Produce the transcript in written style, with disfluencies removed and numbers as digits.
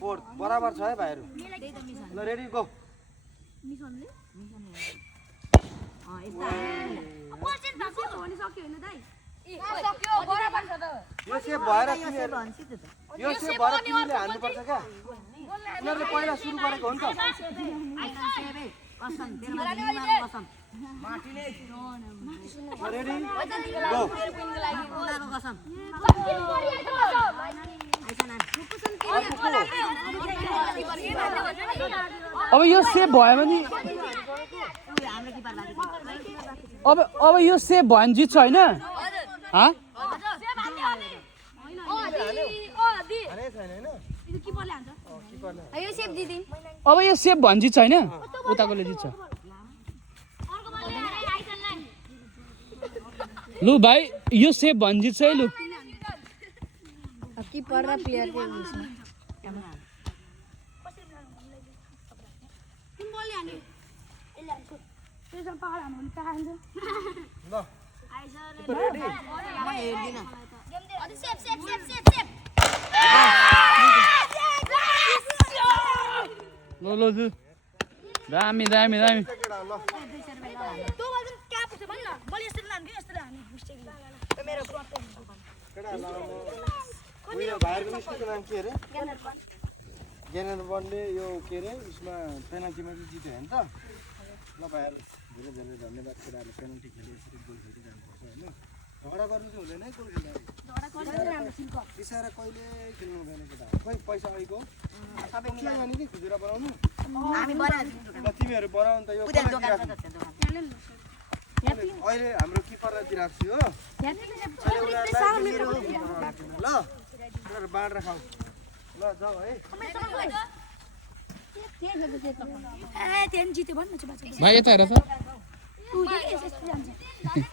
fourth बराबर छ है भाइहरु ल रेडी गो मिसनले यो सेभ भएर तिमीहरु यो सेभ भएर तिमीले हान्नु पर्छ क्या उनीहरुले पहिला सुरु गरेको हो नि त रेडी गो अब यो सेभ भयो भने अब यो सेभ भयो भने जित्छ हैन अब यो सेभ भयो भने जित्छ हैन उताकोले जित्छ लु भाइ यो सेभ भयो भने जित्छ है लु किपर र प्लेयर के हुन्छ ल ल ल दामी दामी दामी उयो भाइहरुको मिस्टेकको नाम के अरे ज्ञानेन्द्र बलले यो के अरे उसमा पेनल्टीमा चाहिँ जित्यो हैन त ल भाइहरु धेरै धेरै धन्यवाद केटाहरुले पेनल्टी खेले यसरी गोल खेल्दै जानुपर्छ हैन झगडा गर्नु चाहिँ हुँदैन है गोल खेल्दा इसारा कहिले खेल्नु हुँदैन केटाहरु खै पैसा आइको सबै मिलायो नि खुजुरा बनाउनु हामी बनाउँछौँ ल तिमीहरु बनाउ नि त यो अहिले हाम्रो किपरलाई दिराख्छु हो ल बाँडेर खाऊ ल जाऊ है भाइ यता हेर त